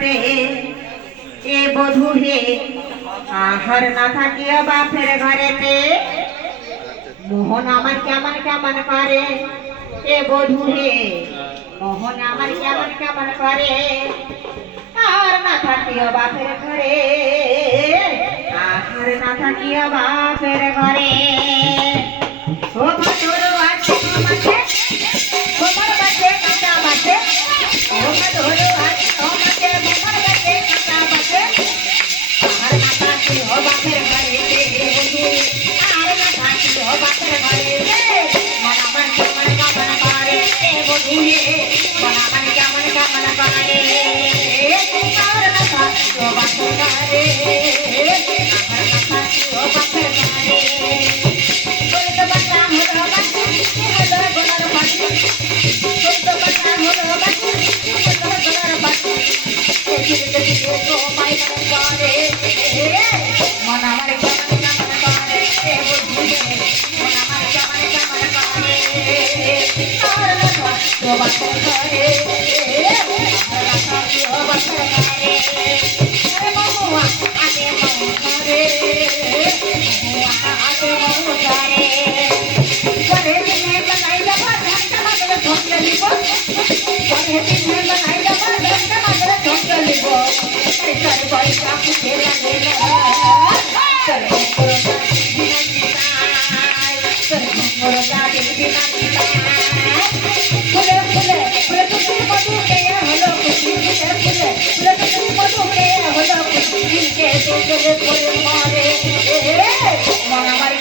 বাড়িতে এ বধূ হে আহার না থাকিয়া বাপের ঘরেতে মোহন আমার কেমন কেমন করে এ বধূ হে মোহন আমার কেমন কেমন করে আর না থাকিয়া বাপের ঘরে আহার না থাকিয়া বাপের ঘরে ও ভাদর আছে মাঠে গোবর গাছে কাঁচা মাঠে ও ভাদর আছে মাঠে গোবর গাছে কাঁচা মাঠে আর না থাকিয়া বাপের ঘরে আর না থাকিয়া বাপের ঘরে মন আমার কেমন কেমন করে এ বধূ হে মন আমার কেমন কেমন করে আর না থাকিয়া বাপের ঘরে আর না থাকিয়া বাপের ঘরে বলতে বাটা হলো বাটি হলো গোলার বাটি বলতে বাটা হলো বাটি হলো গোলার বাটি দেখতে দেখতে তো পাই করে মন আমার কেমন কেমন করে এ বধূ হে মন আমার কেমন কেমন করে আর না থাকিয়া বাপের ঘরে আর না থাকিয়া বাপের ঘরে আরে মামুয়া আতে মামু ঘরে আতে মামু ঘরে ঘরে দিনে বানাই যাবা ঘন্টা মাত্র ঠকে দিব ঘরে দিনে বানাই যাবা ঘন্টা মাত্র ঠকে দিব এই করে পয়সা পুষে লাগে না করে করো করে যাবে দিনা ফুলে ফুলে ফুলে তুমি মধু খেয়ে হলো খুশি ফুলে ফুলে ফুলে তুমি মধু খেয়ে হলো খুশি কে তোকে করে মারে মন আমার